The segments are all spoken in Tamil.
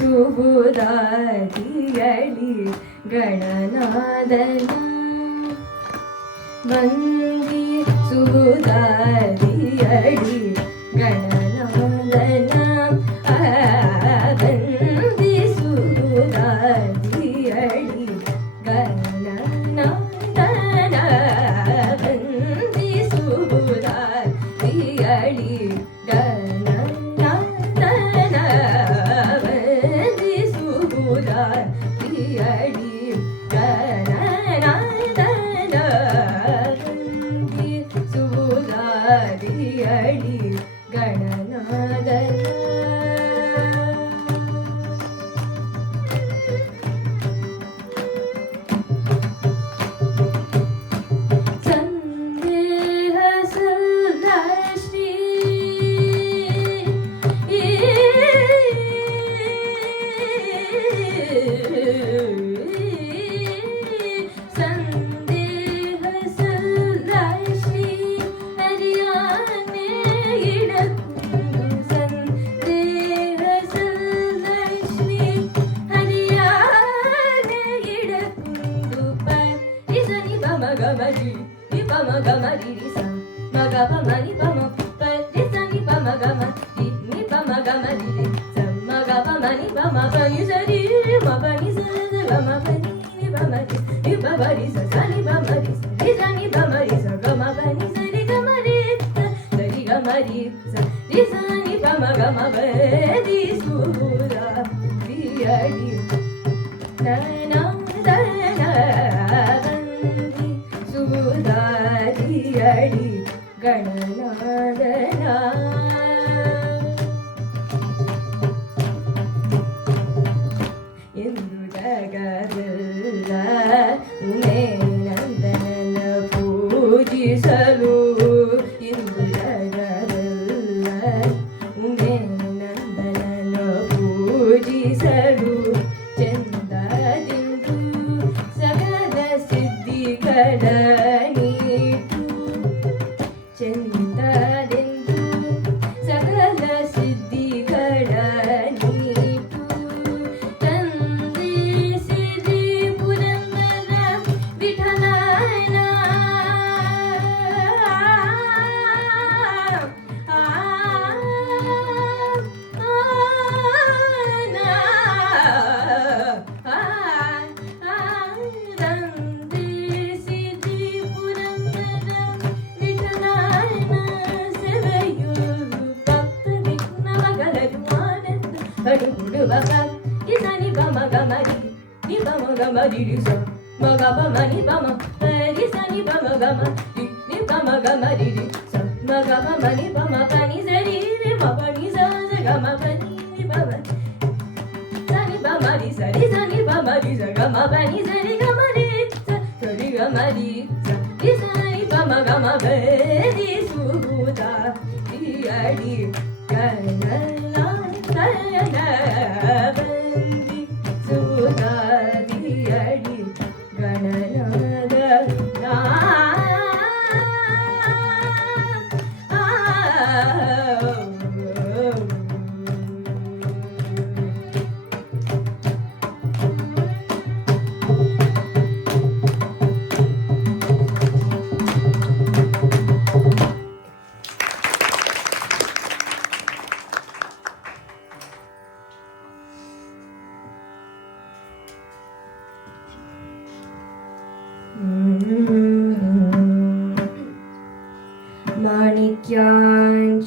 ಸುಬುದಾದಿಯಳಿ ಗಣನಾದನ ವಂದಿ ಸುಬುದಾದಿಯಳಿ ಗಣನಾದನ ವಂದಿ ಸುಬುದಾದಿಯಳಿ ಗಣನಾದನ ವಂದಿ ಸುಬುದಾದಿಯಳಿ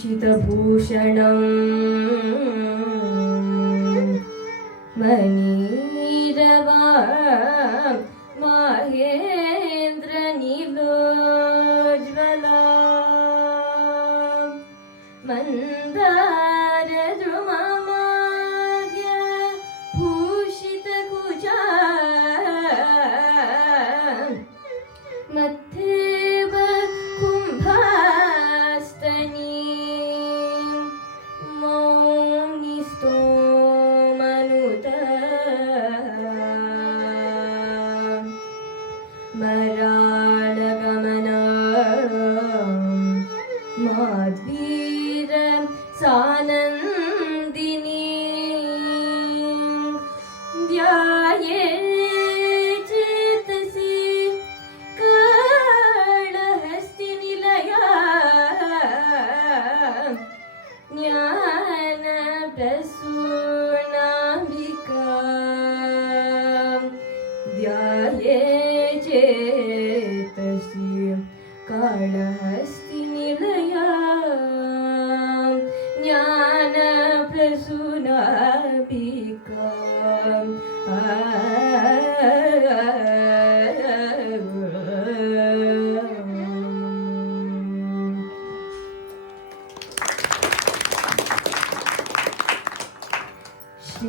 माणिक्याञ्चितभूषणं मणिरवां माहेन्द्रनीलोज्ज्वला मन्दारद्रुममाल्य भूषितकुजा मध्येव कुम्भास्तनी मौनिस्तोमनुत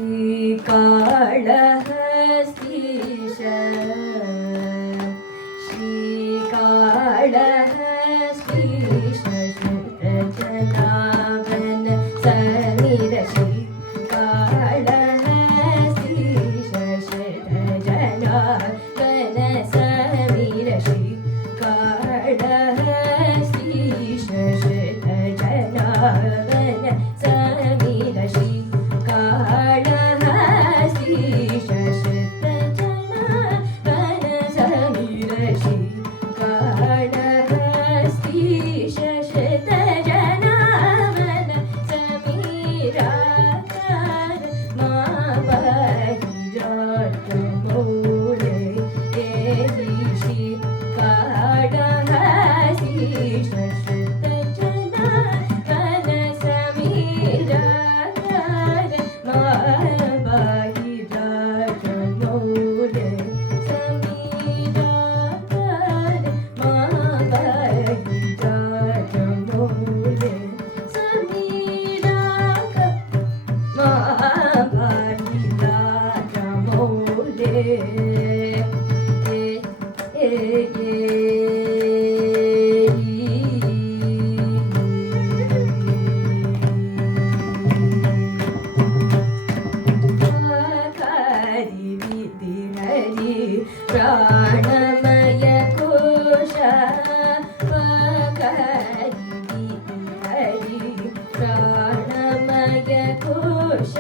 श्रीकाळहस्तीश श्रीकाळहस्तीश श्रुतजनाभन समीर श्रीकाळहस्तीश श्रुतजनाभन समीर श्रीकाळहस्तीश श्रुतजनाभन समीर श्रीकाळहस्तीश श्रुतजनाभन समीर श्रीकाळहस्तीश श्रुतजनाभन समीराकार मा बहिराटमौले देवी काळहस्तीश श्रुतजनाभन समीराकार मा बहिराटमौले समीराकार मा बहिराटमौले समीराकार प्राणमय कोश हरि प्राणमय कोश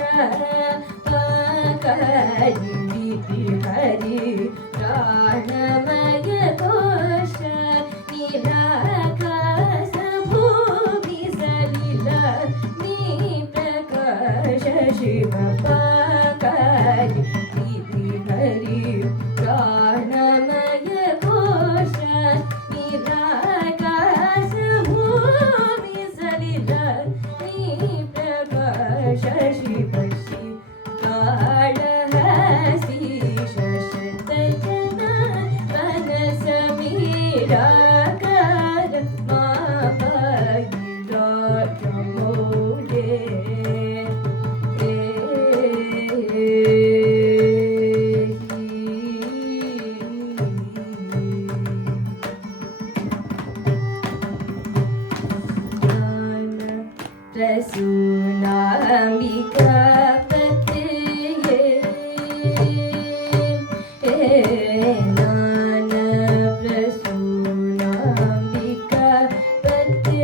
हरि प्राणमय कोश निराकाश भूमि सलिल प्रकाश शिव पाकरि हरि प्राणमय कोश निराकाश भूमि सलिल प्रकाश शिव काळहस्तीश श्रुतजनाभन समीराकार मा बहिराटमौले प्रसूनाम्बिका नान प्रसूनाम्बिका पते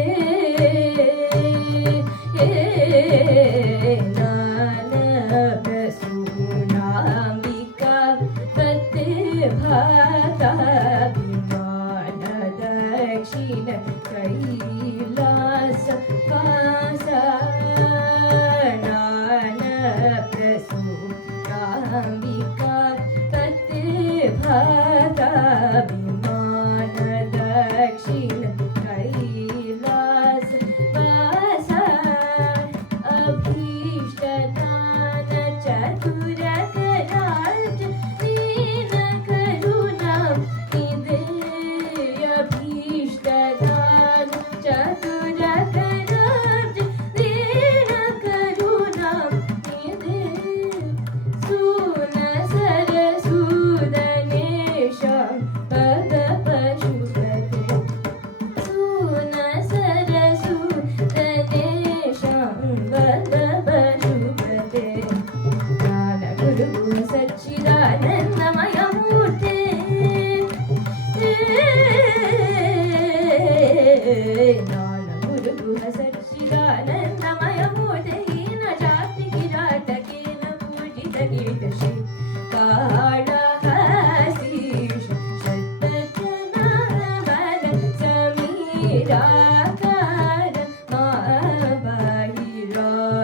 नान प्रसूनाम्बिका पते भाता विमान दक्षिण कैलास वासा नान प्रसूनाम्बिका पते भाता विमान दक्षिण कैलास वासा अभीष्टदान चतुरकराज दीन करुणा निधे अभीष्टदान चतुरकराज दीन करुणा निधे सून सरसूदनेश पद पशुपते सून सरसूदनेश पद पशुपते ज्ञान गुरु सच्चिदानंदमय मूर्ते ज्ञान गुरु सच्चिदानंदमय मूर्ते हीन जाति किराटकेन पूजित कीर्त श्री काळहस्तीश श्रुतजनाभन समीराकार मा बहिराटमौले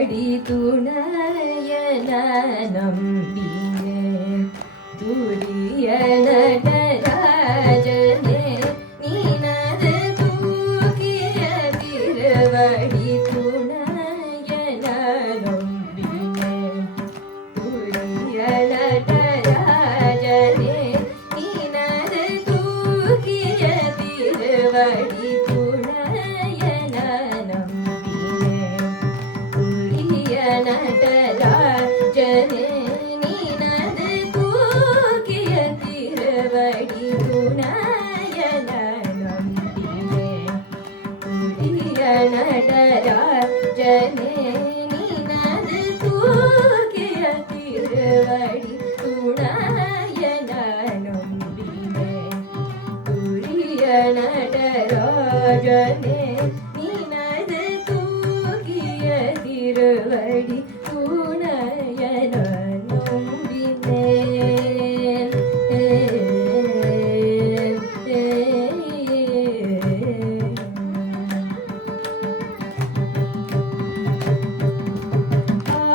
திருவடி துணையன நம்பினேன் துரிய நடராஜனே நீனது தூக்கிய திருவடி துணையன நம்பினேன் துரிய நடராஜனே நீனது தூக்கிய திருவடி துணையன நம்பினேன் துரிய நடராஜனே நீனது தூக்கிய திருவடி துணையன நம்பினேன் துரிய நடராஜனே நீனது தூக்கிய திருவடி துணையன நம்பினேன் துரிய நடராஜனே நீனது தூக்கிய திருவடி துணையன நம்பினேன்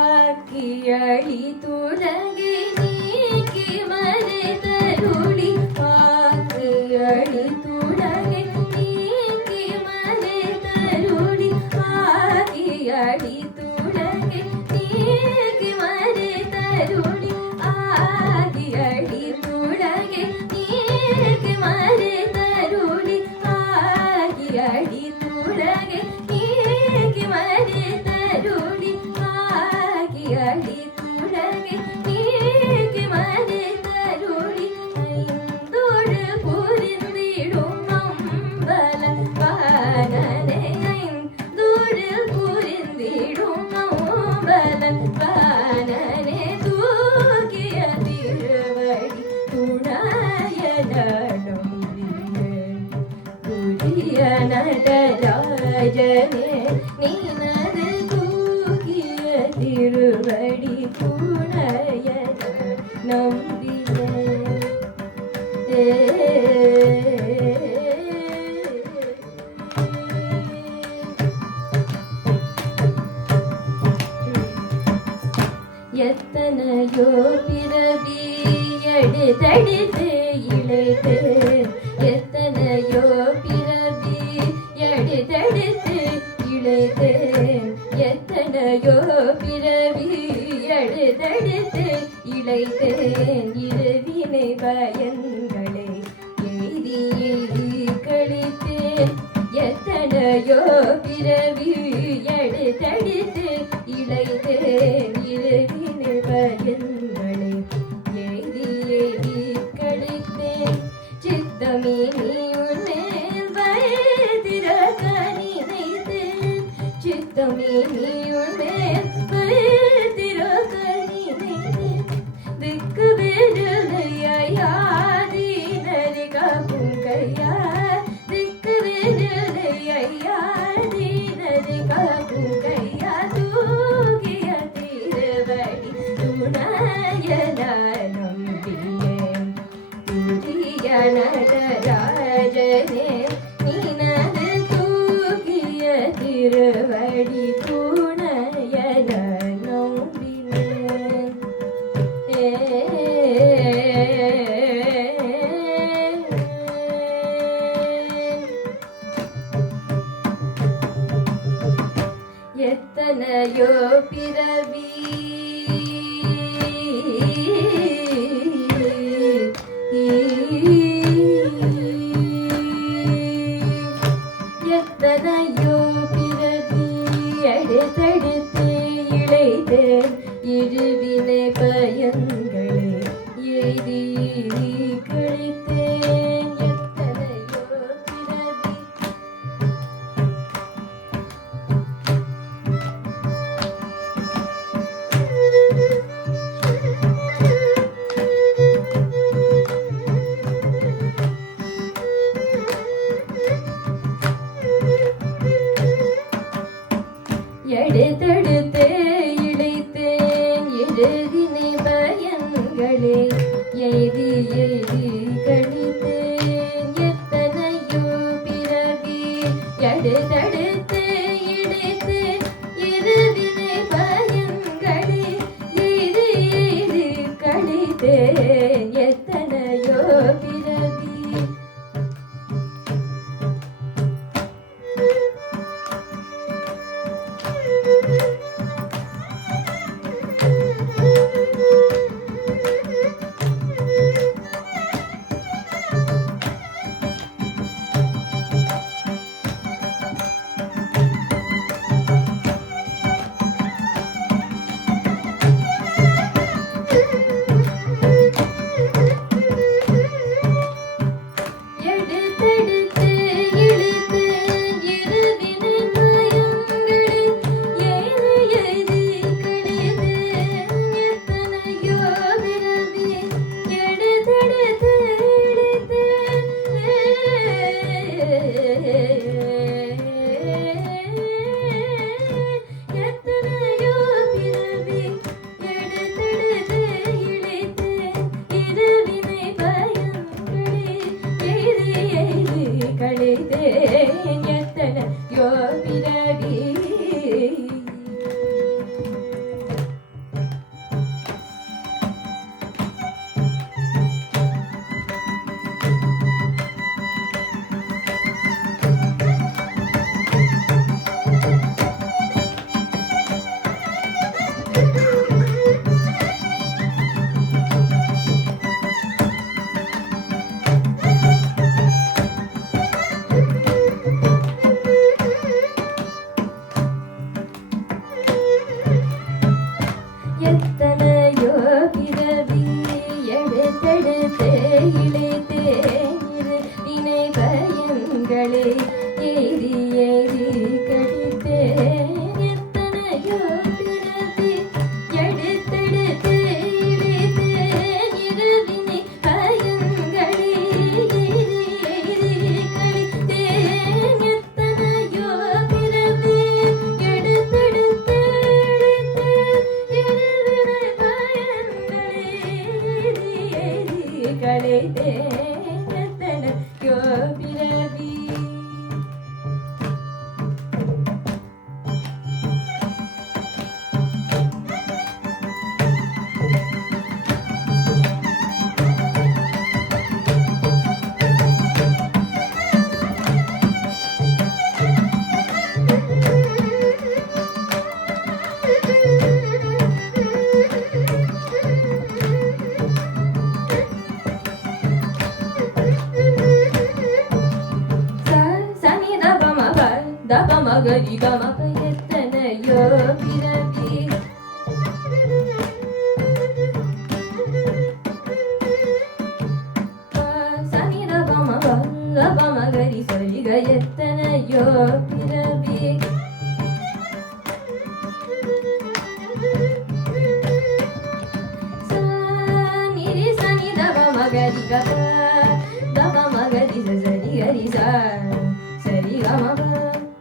ஆக்கியளி துலகை நீக்கி மறைதருளி ஆக்கியளி துலகை நீக்கி மறைதருளி ஆக்கியளி துலகை நீக்கி மறைதருளி ஆக்கியளி துலகை நீக்கி மறைதருளி ஆக்கியளி துலகை நீக்கி மறைதருளி ஆகியளி துலகை நீக்கி மறைதருளி ஐந்தோடு புரிந்திடும் அம்பல வாணனே ஐந்தோடு புரிந்திடும் அம்பல வாணனே தூக்கிய திருவடி துணையன நம்பினேன் துரிய நடராஜனே நீனது தூக்கிய திருவடி துணையன நம்பினேன் எத்தனையோ பிறவி எடுத்தடித்து இழைத்தேன் எத்தனையோ பிறவி எடுத்தடித்து இழைத்தேன் எத்தனையோ பிறவி எடுத்தடித்து இழைத்தேன் இருவினை பயன்களை எய்தி எய்தி கழித்தேன் எத்தனையோ பிறவி எடுத்தடித்து இழைத்தேன் இருவினை பயன்களை எய்தி எய்தி கழித்தேன் சித்தமே நீ உன்மேல் வைத்திருக்க நினைத்தேன் சித்தமே நீ உன்மேல் வைத்திருக்க நினைத்தேன் திக்கு வேறுலையாதீனரை காக்கும் கையா திக்கு வேறுலையாதீனரை காக்கும் கையா தூக்கிய திருவடி துணையன நம்பினேன் துரிய நடராஜனே நீனது தூக்கிய திருவடி துணையன நம்பினேன் எத்தனையோ பிறவி எத்தனையோ பிறவி எடுத்தெடுத்து இழைத்தேன் இருவினை பயன்களை எய்தி கழித்தேன் எத்தனையோ பிறவி எடுத்தெடுத்தே இழைத்தேன் எழுதினை பயன்களே எய்தி எய்தி எத்தனையோ பிறவி. எத்தனையோ பிறவி எடுத்தெடுத்தே இழைத்தேன் வினை பயன்களே ஏறி ஏறி கழித்தேன். எத்தனையோ பிறவி எடுத்தெடுத்தே இழைத்தேன் வினை பயன்களே ஏறி ஏறி கழித்தேன். எத்தனையோ பிறவி எடுத்தெடுத்தே எத்தனையோ பிறவி. மகரி கமப எத்தனையோ பிறவி. சனித மகரி சரிக எத்தனையோ பிறவி. நிரி சனித மகரி கப தப மகரி சரி ஹரி சரி கமப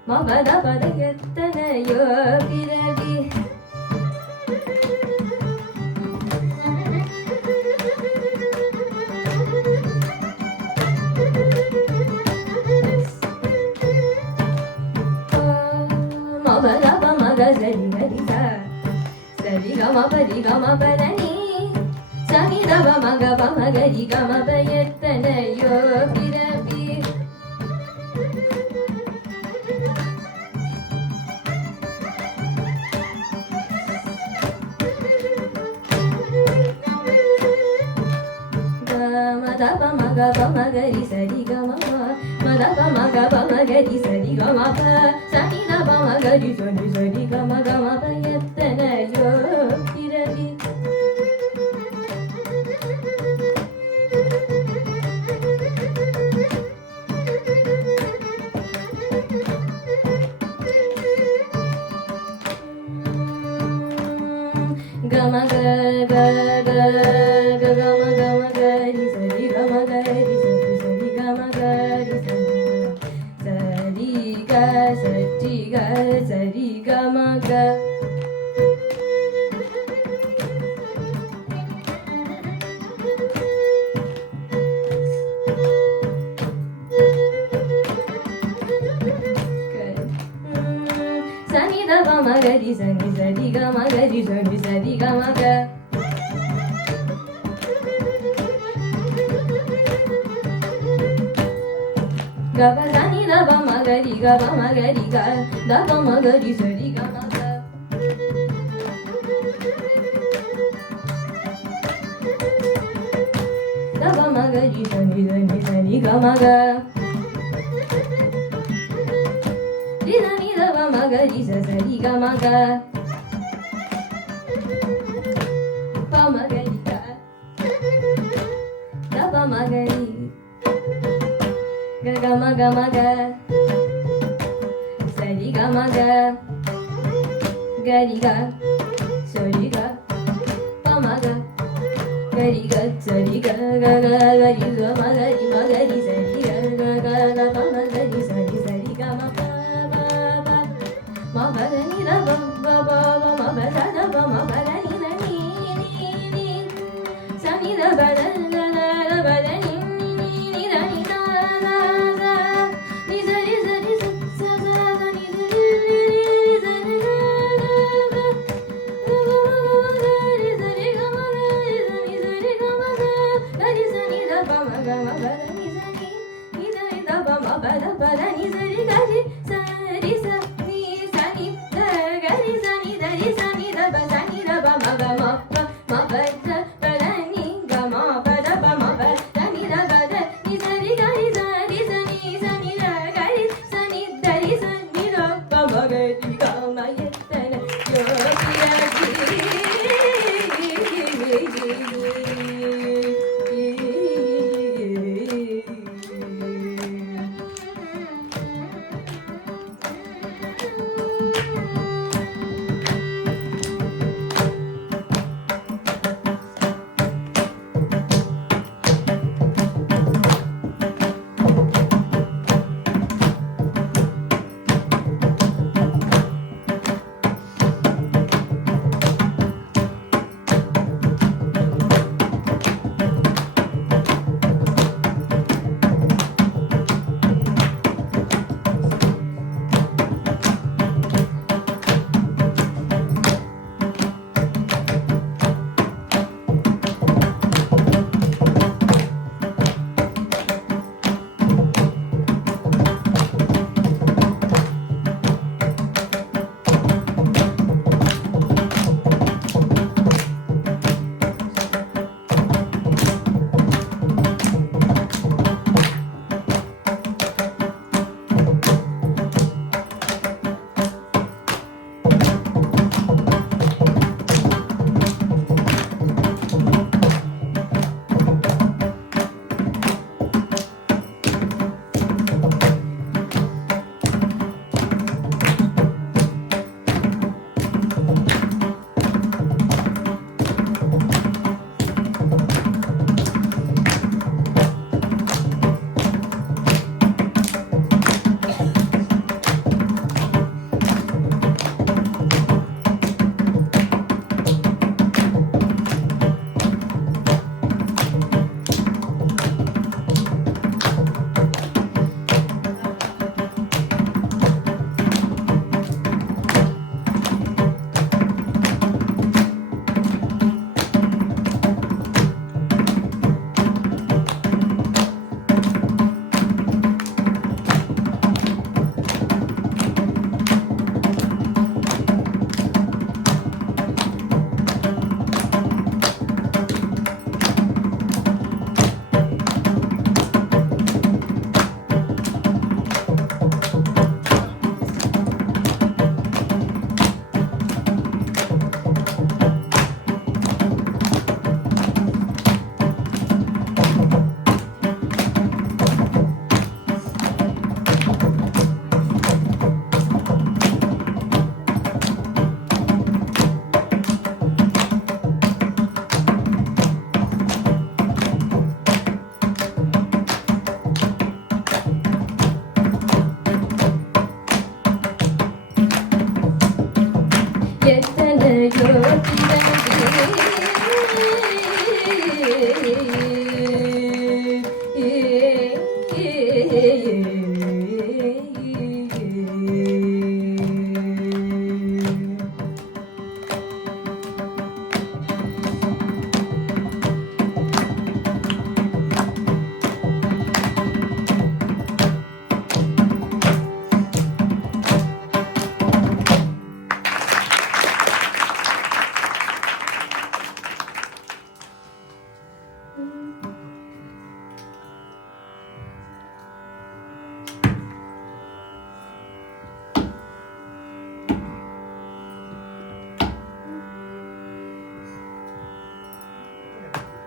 மபத பத எத்தனையோ பிறவி. மபத பமக சரி ஹரி சரி கம பரி கம பரணி சனி தப மக பமகரி கமப எத்தனையோ பிறவி. மதப மக பமகரி சரி கம மதப மக பமகரி சரி கம சனி தப மகரி சரி சரி கம கம எத்தனையோ பிறவி. gama ga ga ga ga gama gama ga ri sa ri gama ga ri sa ri gama ga ri sa ri ga sa ri ga sa ri gama ga. Sani da ba ma ga ri sa ni sa ri ga ma ga ri sa ni sa ri ga ma ga. gaba sani daba magari gaba magari ga daba magari sari gama ga daba magari sani sani sani gama ga sani daba magari sari gama ga pa magari ga daba magari gama gama ga sari gama ga gari ga sari ga pama ga gari ga sari ga ga ga gari ga ma gari sari ga ga ga ga pama gari sari sari gama pa pa pa ma pa ni da ba ba ba ma pa da ba ma pa ni da ni ni sani da ba da da ba da ni ni da ni da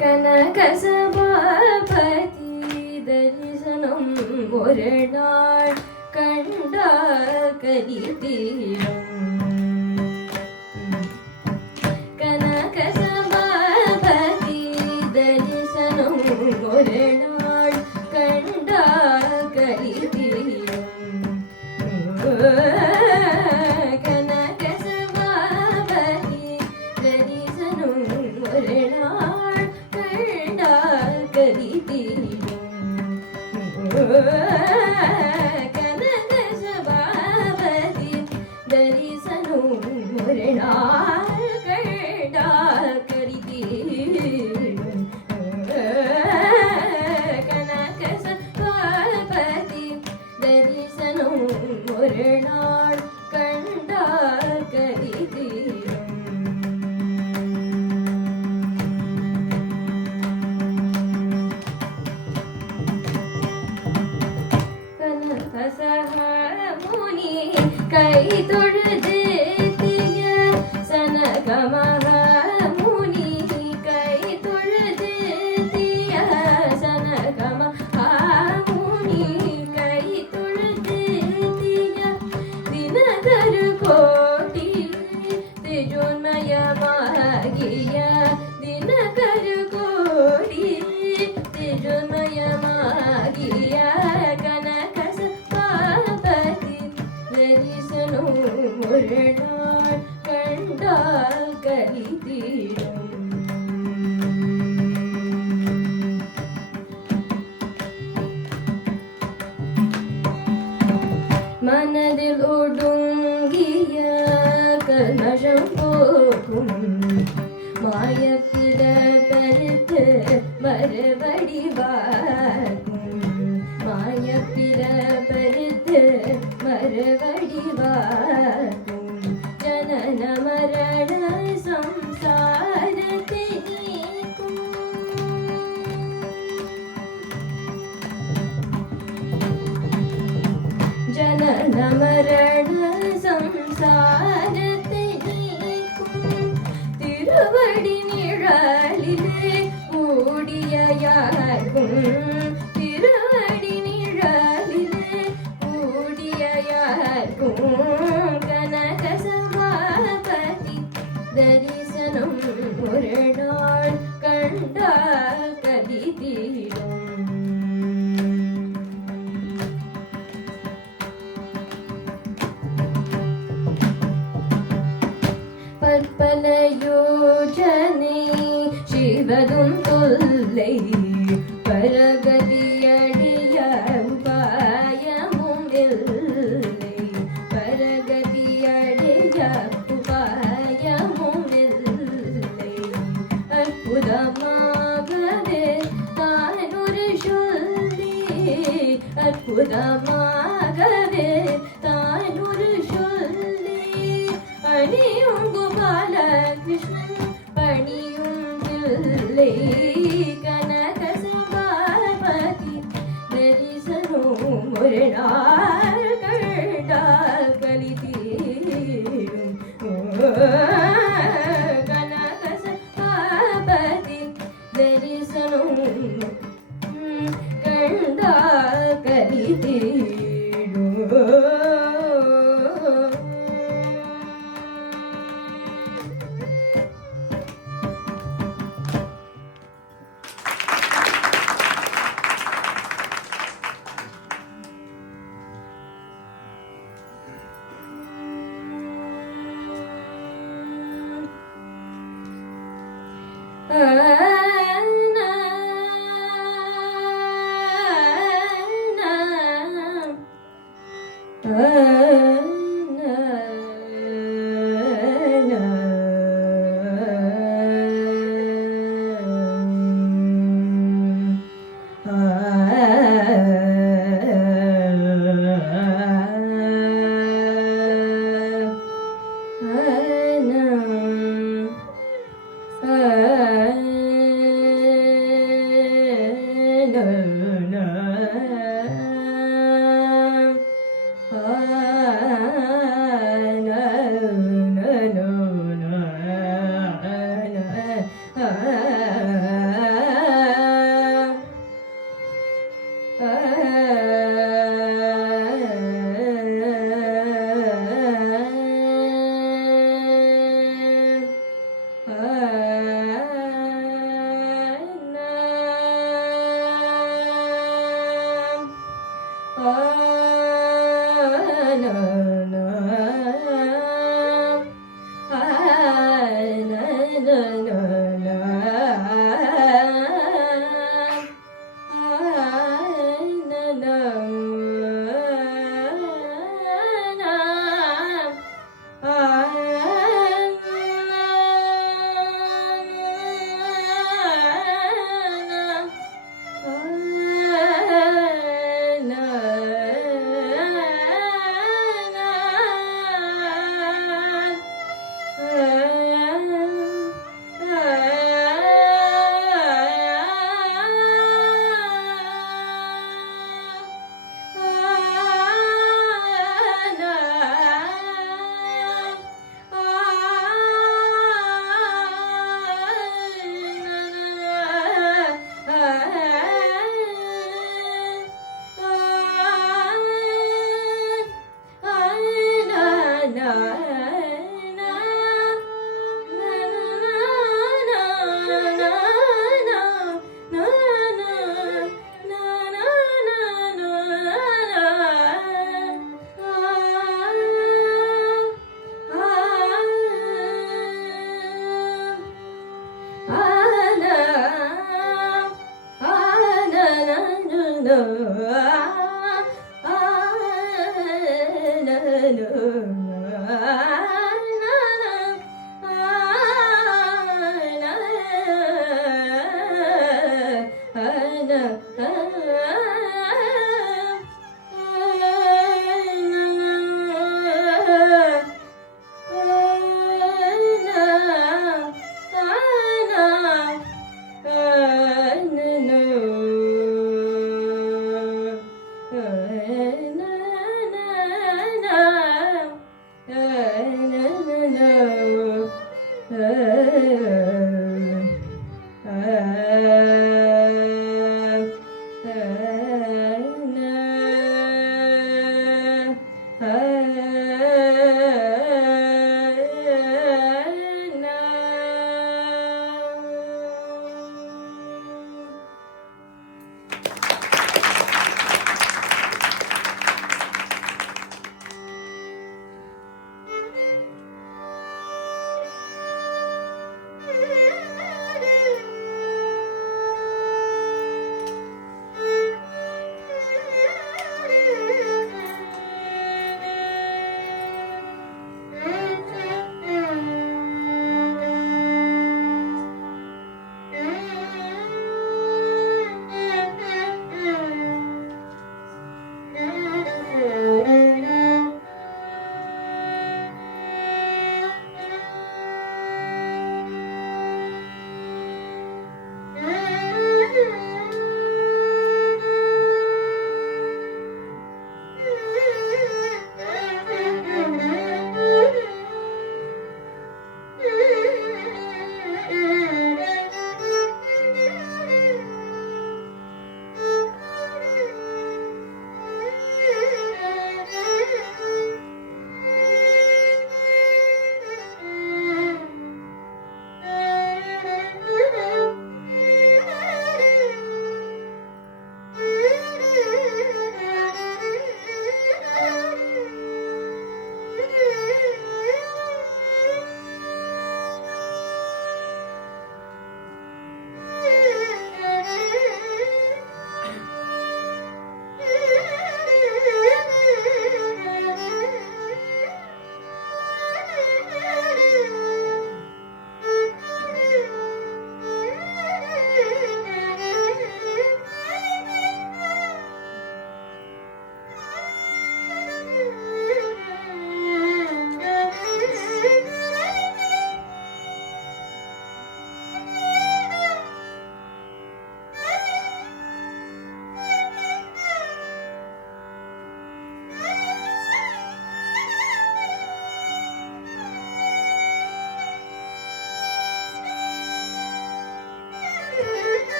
கனக சபாபதி தரிசனம் ஒரு நாள் கண்டா கலிதீரம் கனக சபாபதி தரிசனம் ஒரு நாள் கண்டா கலிதீரம் கனக சபாபதி தரிசனம் ஒரு நாள் கண்டா கலிதீரம் கனக சபாபதி தரிசனம் ஒரு நாள் கண்டா கலிதீரம் கனக சபாபதி தரிசனம் ஒரு நாள் கண்டா கலிதீரம் கனகசக முனி கை தொழுது திய சனகமக முனி கை தொழுது திய சனகமக முனி கை தொழுது திய தினகரு கோட்டி திஜோன்மயமாகிய தினகரு கோடி திஜோன்மயமாகிய கனக சபாபதி தரிசனம் ஒரு நாள் கண்டா கலிதீரம் மனதில் ஒடுங்கிய கல்மஷம் போக்கும் மாயப்பிர பருத்து மறுவடிவாக்கும் மாயப்பிர பருத்து மறுவடிவாக்கும் ஜனன மரண சம்சாரத்தை நீக்கும் ஜனன மரண சம்சாரத்தை நீக்கும் திருவடி நிழலிலே கூடியார்க்கும் திருவடி நிழலிலே கூடியார்க்கும் கனக சபாபதி தரிசனம் ஒரு நாள் கண்டா கலிதீரம் பற்பல யோஜனை சிவதும் தொல்லை பரகதியடிய உபாயமும் இல்லை பரகதியடிய உபாயமும் இல்லை அற்புதமாகவே தான் ஒரு சொல்லி அற்புதமாகவே தான் ஒரு சொல்லி அணியும் கோபால கிருஷ்ணன் பணியும் பிள்ளை கனக சபாபதி தரிசனம் ஒரு நாள் கண்டா கலிதீரம் கனக சபாபதி தரிசனம் கண்டா கலிதீரம் da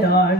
da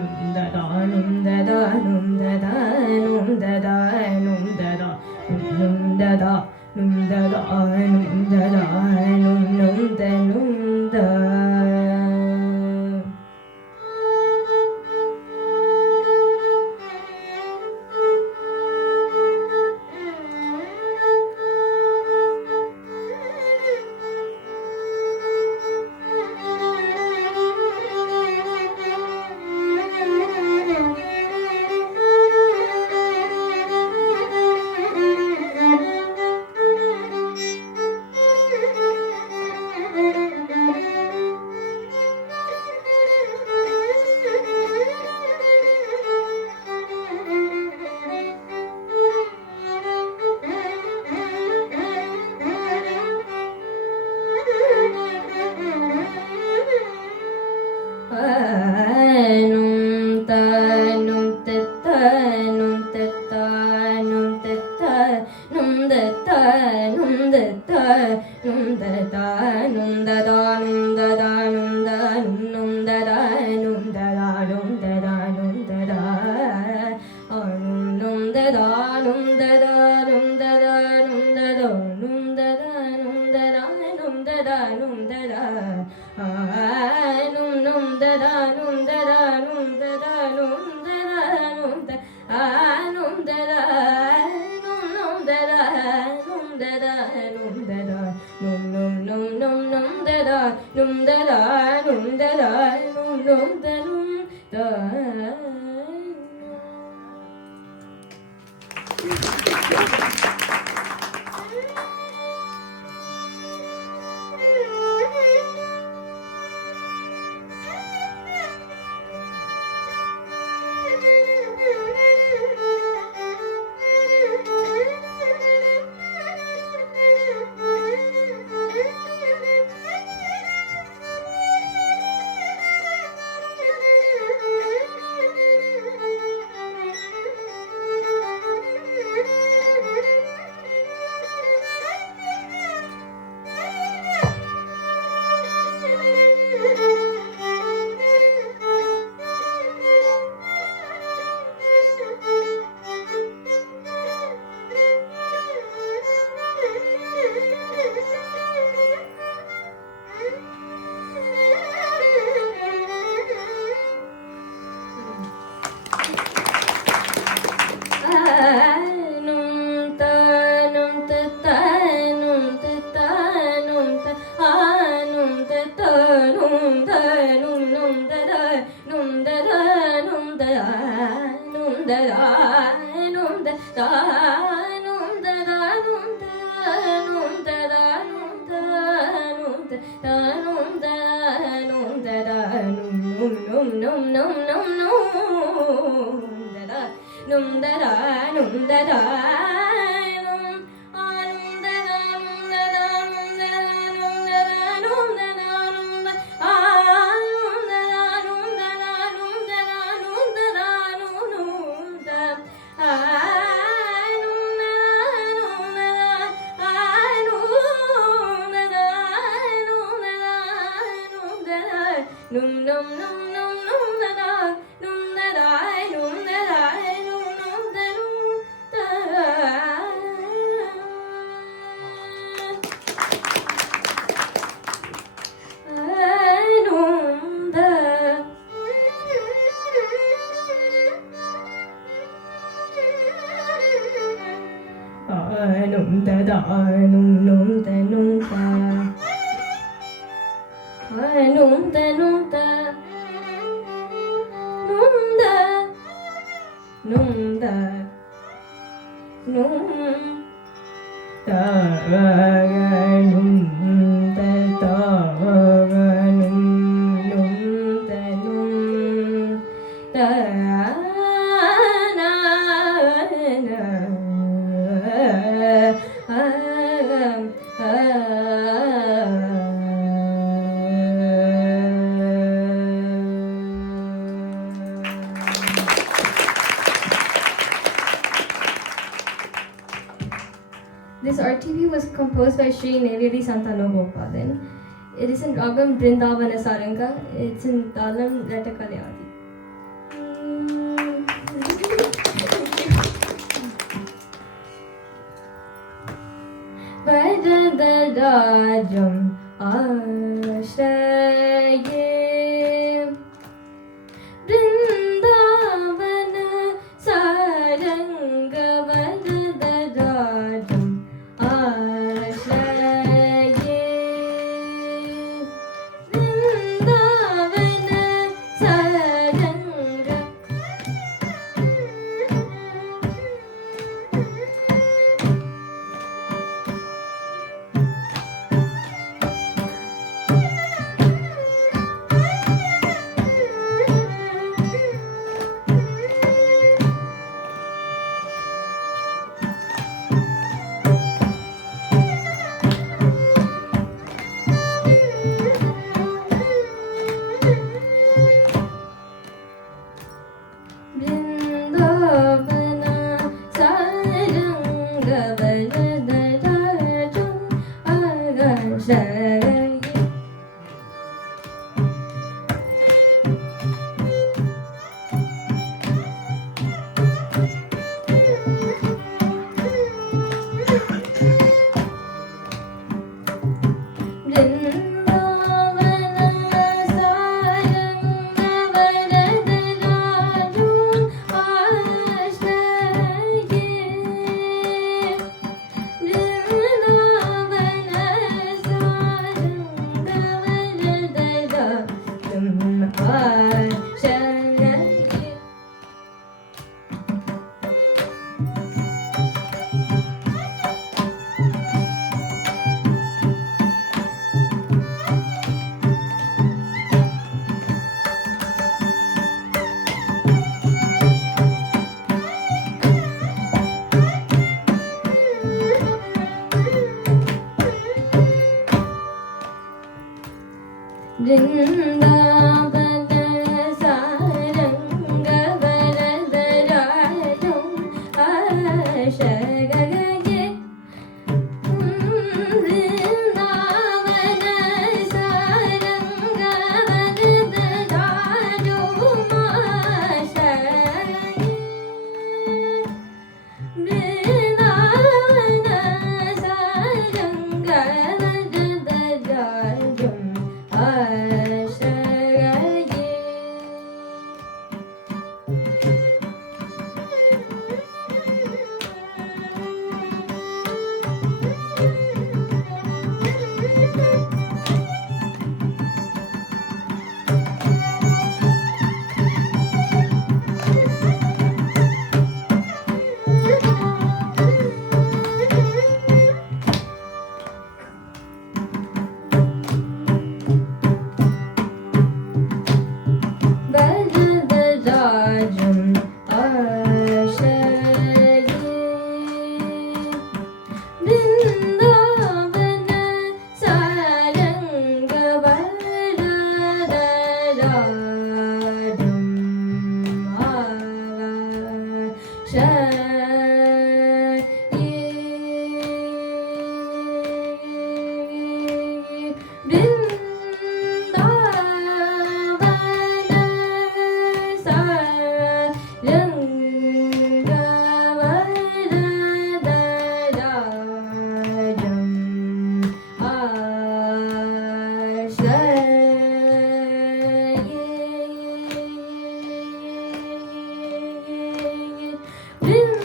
This RTV was composed by Sri Neyveli Santanogopalan. It is in Ragam Vrindavana Saranga. It's in Talam Ratakalayadi. राजम् आश्रये Vrindavan सारङ्गवरदराजम् आश्रये Vrindavan Sarang Vrindavan सारङ्गवरदराजम् आश्रये Vrindavan सारङ्गवरदराजम् आश्रये Vrindavan सारङ्गवरदराजम् आश्रये Vrindavan सारङ्गवरदराजम् आश्रये Vrindavan सारङ्गवरदराजम् आश्रये Vrindavan सारङ्गवरदराजम् आश्रये वरदराजम् आश्रये Vrindavan सारङ्गवरदराजम् आश्रये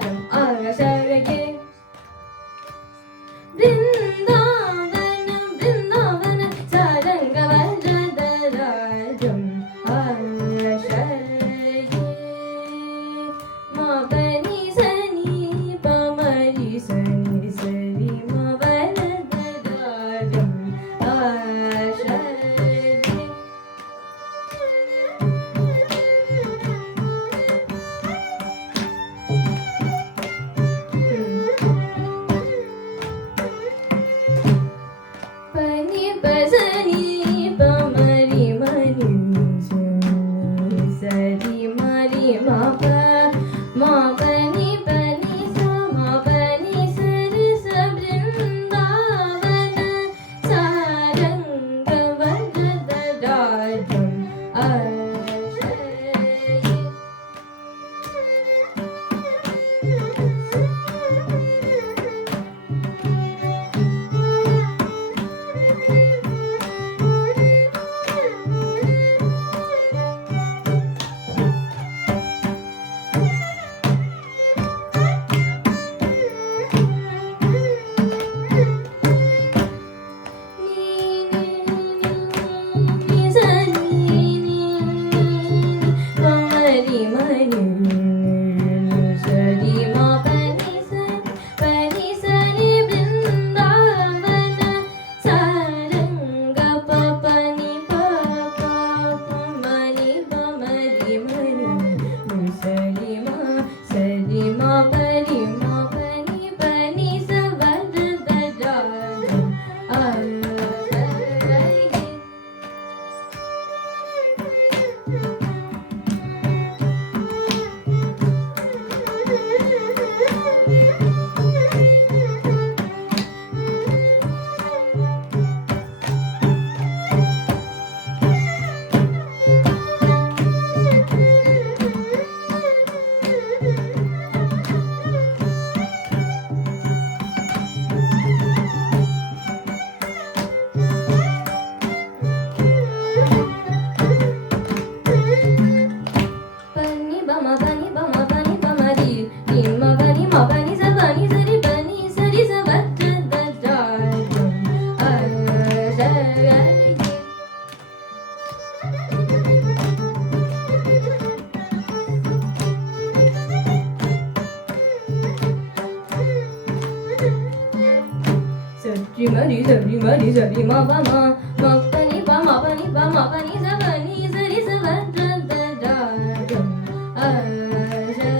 Rajam ಆಶಗೆ ಬೃಂದಾವನ ಬೃಂದಾವನ ಸಾರಂಗವಜ್ರದ ರಾಜಂ ಆಶಗೆ ಮಪನಿ ಸನಿ ಪಮರಿ ಸನಿ ಸರಿ ಮವನದ ರಾಜಂ ಆಶಗೆ ಪನಿ ಪಸನಿ ಪಮರಿ ಮನಿ ಸರಿ ಮರಿ ಮಪ ಮಪನಿ ಪನಿ ಸ ಮಪನಿ ಸರಿ ಸ ಬೃಂದಾವನ ಸಾರಂಗ ವಜ್ರದ ರಾಜಂ ಆಶಗೆ ಪನಿ ಬಮ ಪನಿ ಬಮ ಪನಿ ಬಮರಿ ನಿಮ ಪನಿ ಮ ಪನಿ ಸ ಪನಿ ಸರಿ ಸ ವಜ್ರದ ರಾಜಂ ಆಶಗೆ ಸರಿ ಮರಿ ಸರಿ ಮ ಪ ಮ ಪನಿ ಪ ಮ ಪನಿ ಪ ಮ ಪನಿ ಸ ಪನಿ ಸರಿ ಸ ವಜ್ರದ ರಾಜಂ ಆಶಗೆ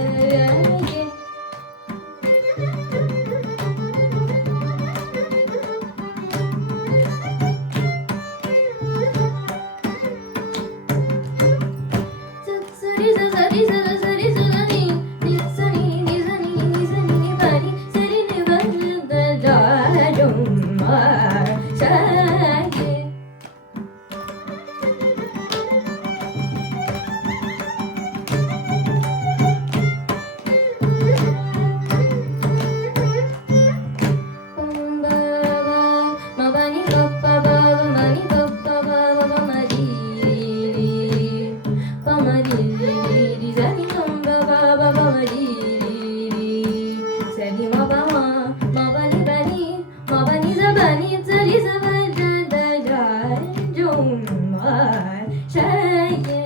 ಸರಿ ಸ ಸರಿ ಸ ಸರಿ ಸ ನಿ ನಿ ಸ ನಿ ನಿ ಸ ನಿ ನಿ ಸ ನಿ ನಿ ಪನಿ ಸರಿ ನಿ ವಜ್ರದ ರಾಜಂ ಆಶಗೆ ಮಬನಿ ಪಪ್ಪ ಬಾವ ಮನಿ ಪಪ್ಪ ಬಾವ ಮಮರಿ ಪಮರಿ ಸರಿ ಕಂಬ ಬಾವ ಪಮರಿ ಸರಿ ಮಬಮ ಮಬನಿ ಬನಿ ಮಬನಿ ಸಬನಿ ಸರಿ ಸಬಜದ ರಾಜಂ ಆಶಗೆ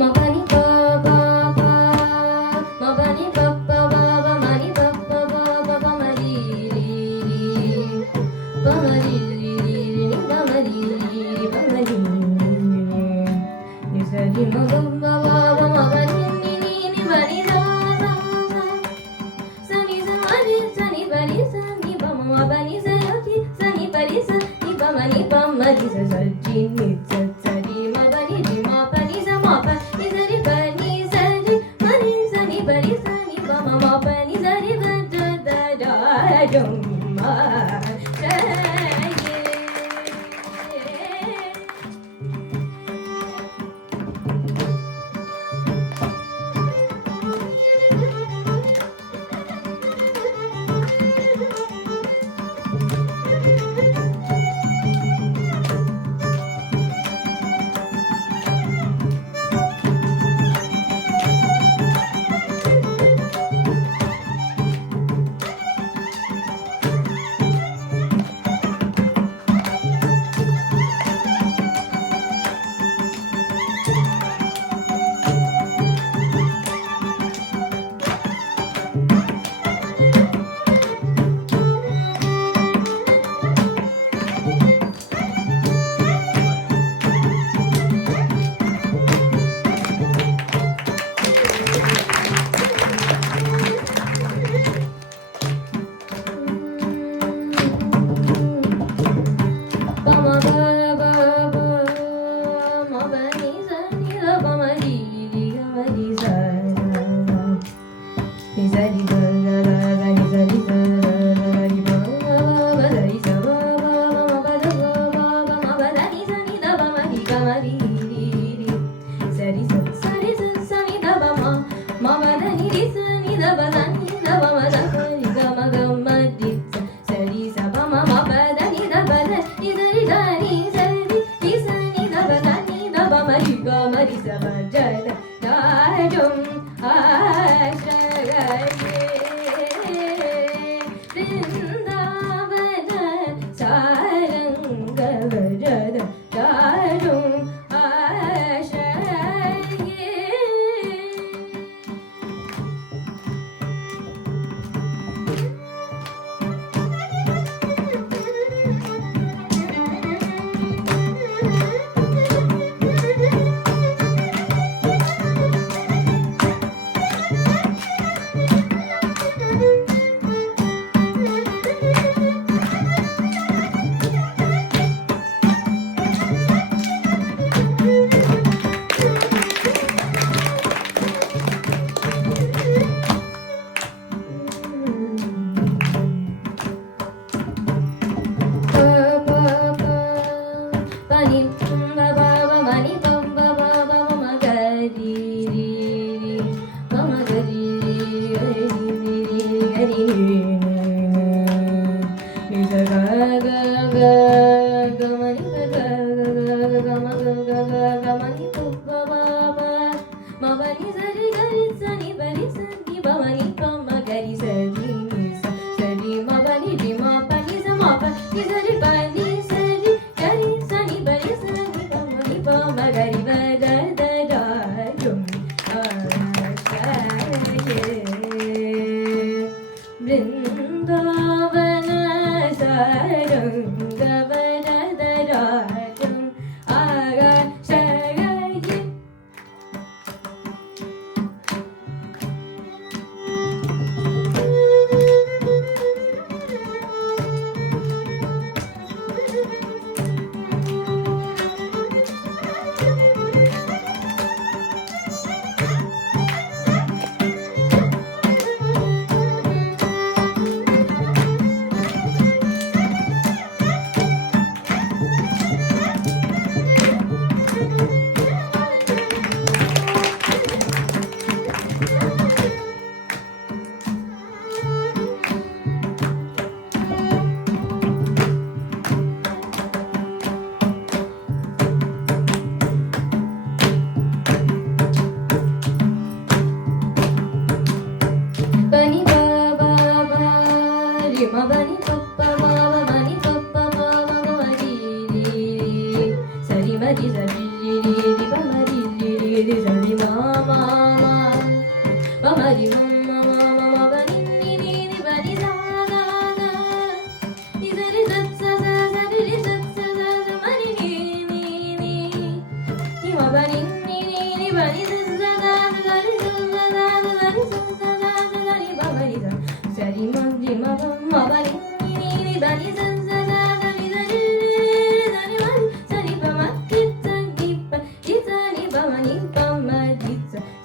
ಮಪನಿ ಪ ಪ ಪ ಮಪನಿ ಪಪ್ಪ ಬಾವ ಮನಿ ಪಪ್ಪ ಬಾವ ಪಮರಿ ಪಮರಿ ಪಮರಿ ಪಮರಿ ನಿ ಸರಿ ಮ ಬಮ್ಮ ಬಾವ ಮಪನಿ ನಿ ನಿ ಬನಿ ಸ ಸನಿ ಸ ಮನಿ ಸನಿ ಬನಿ ಸ ನಿ ಬಮ ಮಪನಿ ಸ ಯೋಚಿ ಸನಿ ಪರಿ ಸ ನಿ ಬಮನಿ ಪಮರಿ ಸ ಸಜ್ಜಿ ನಿ ಸರಿ ಮಬನಿ ನಿ ಮಪನಿ ಸ ಮಪ ನಿ ಸರಿ ಬನಿ ಸರಿ ಮನಿ ಸನಿ ಬರಿ ಸನಿ ಬಮ ಮಪನಿ ಸರಿ ವಜ್ರದ Rajam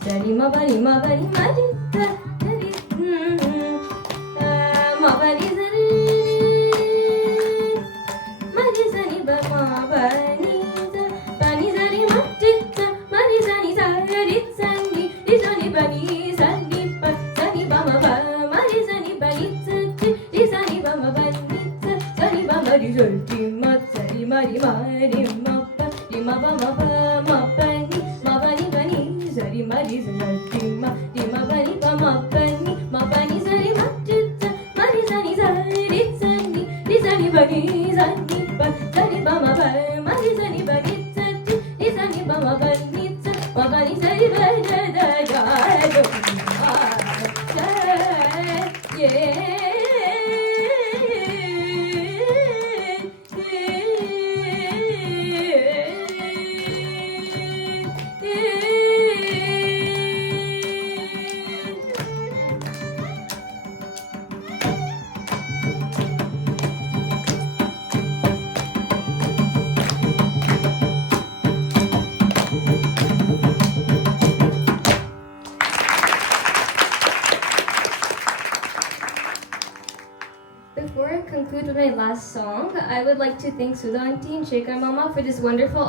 Sari ma bari ma bari ma mari sari ma sari mari mari ma pa ri ma pa ni ma pa ni sari mari sari ma pa ni ma pa ni sari ma chitta mari sari sari ri sari ba ni sari pa sari ba ma pa mari sari ba ni sari ri sari ba ma pa ni sari ba da da ga do Before I conclude with my last song, I would like to thank Sudha Auntie and Shekhar Mama for this wonderful